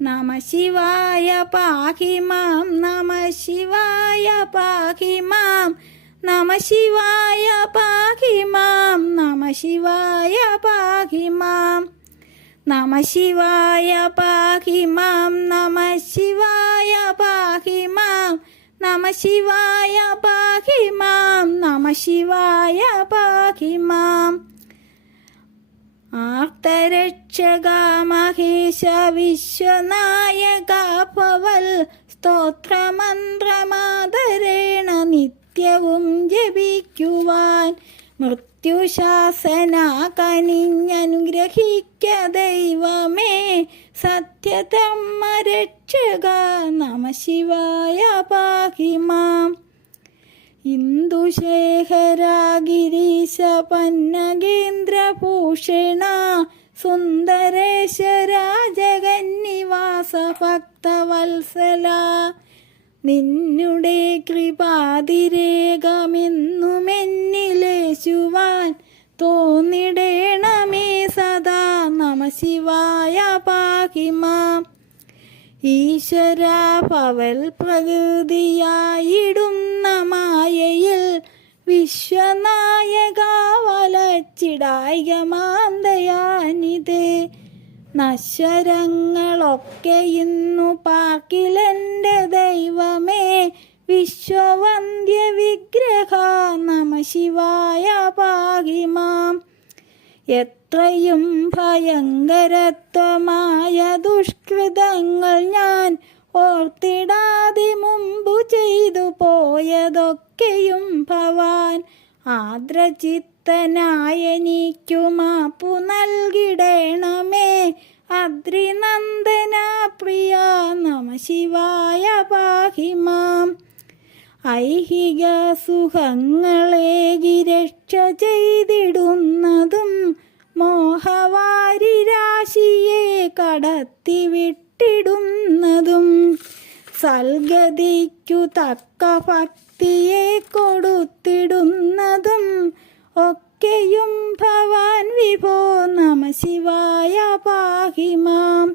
നമ ശിവായ പാഹി മാം നമ ശിവായ പാഹി മാം നമ ശിവായ പാഹി മാം നമ ശിവായ പാഹി മാം നമ ശിവായ പാഹി മാം നമ ശിവായ പാഹി മാം നമ ശിവായ പാഹി മാം നമ ശിവായ പാഹി മാം. ആർത്തരക്ഷക മഹേശ വിശ്വനായക ഭവൽ സ്തോത്രമന്ത്രമാതരേണ നിത്യവും ജപിക്കുവാൻ മൃത്യുശാസന കനിഞ്ഞനുഗ്രഹിക്ക ദൈവമേ സത്യതമ്മ രക്ഷക നമ ശിവായ പാഹിമാം. ഇന്ദുശേഖര ഗിരീശ പന്നഗേന്ദ്രഭൂഷണ സുന്ദരേശ്വരാജഗന്നിവാസ ഭക്തവത്സല നിന്നുടെ കൃപാതിരേകമെന്നുമെന്നിലേശുവാൻ തോന്നിടേണമേ സദാ നമ ശിവായ പാഹിമാം. ഈശ്വര പവൽ പ്രകൃതിയായിടുന്ന മായയിൽ വിശ്വനായക വലച്ചിടായിക മാന്തയാനിതേ നശ്വരങ്ങളൊക്കെ ഇന്നു പാക്കിലെന്റെ ദൈവമേ. വിശ്വവന്ധ്യ വിഗ്രഹ നമ ശിവായ പാകിമാം എത്രയും ഭയങ്കരത്വമായ ദുഷ്കൃതങ്ങൾ ഞാൻ ഓർത്തിടാതെ മുമ്പു ചെയ്തു പോയതൊക്കെയും ഭവാൻ ആദ്രചിത്തനായനിക്കു മാപ്പു നൽകിടേണമേ. അദ്രിനന്ദന പ്രിയ നമ ശിവായ പാഹിമാം ഐഹിക സുഖങ്ങളെ ഗിരക്ഷ ചെയ്തിടുന്നതും സൽഗതിക്കു തക്ക ഭക്തിയെ കൊടുത്തിടുന്നതും ഒക്കെയും ഭവാൻ വിഭോ നമ ശിവായ പാഹിമാം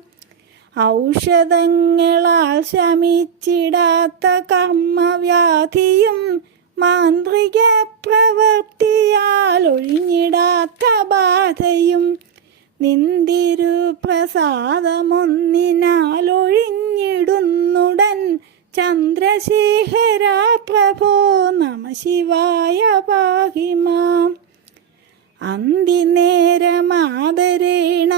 ഔഷധങ്ങളാൽ ശമിച്ചിടാത്ത കർമ്മവ്യാധിയും മാന്ത്രിക പ്രവൃത്തിയാൽ ഒഴിഞ്ഞിടാത്ത ബാധയും നിന്തിരു പ്രസാദമൊന്നിനാലൊഴിഞ്ഞിടുന്നുടൻ ചന്ദ്രശേഖര പ്രഭോ നമ ശിവായ പാഹിമാം. അന്തിനേരമാദരേണ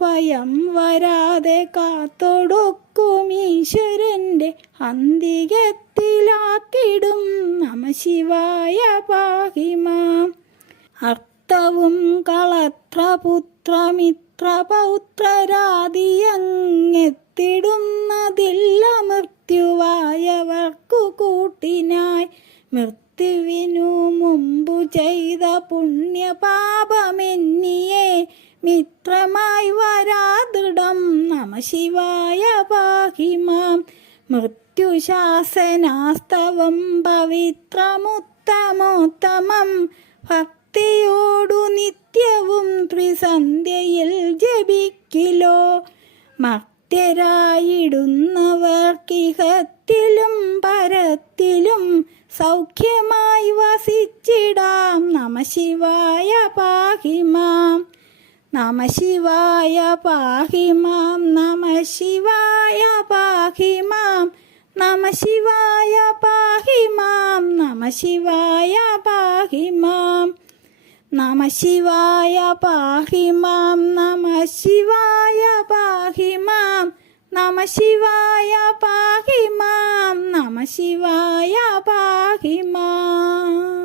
ഭയം വരാതെ കാത്തൊടുക്കും ഈശ്വരന്റെ അന്തികത്തിലാക്കിടും നമ ശിവായ പാഹിമാം. അർത്ഥവും കളത്രപുത്രമിത്ര പൗത്രരാതിയങ്ങെത്തിടുന്നതില്ല മൃത്യുവായവർക്കു കൂട്ടിനായി മൃത്യുവിനു മുമ്പു ചെയ്ത പുണ്യപാപമെന്നിയെ മിത്രമായി വരാദൃഢം നമ ശിവായ പാഹിമാം. മൃത്യുശാസനാസ്തവം പവിത്രമുത്തമോത്തമം. ഭക്തിയോടു നിത്യവും ത്രിസന്ധ്യയിൽ ജപിക്കിലോ. മർത്യരായിടുന്നവർക്കിഹത്തിലും പരത്തിലും സൗഖ്യമായി വസിച്ചിടാം നമ ശിവായ പാഹിമാം. നമ ശിവായ പാഹിമാം നമ ശിവായ പാഹിമാം നമ ശിവായ പാഹിമാം നമ ശിവായ പാഹിമാം നമ ശിവായ പാഹിമാം നമ ശിവായ പാഹിമാം നമ ശിവായ പാഹിമാം നമ ശിവായ പാഹിമാം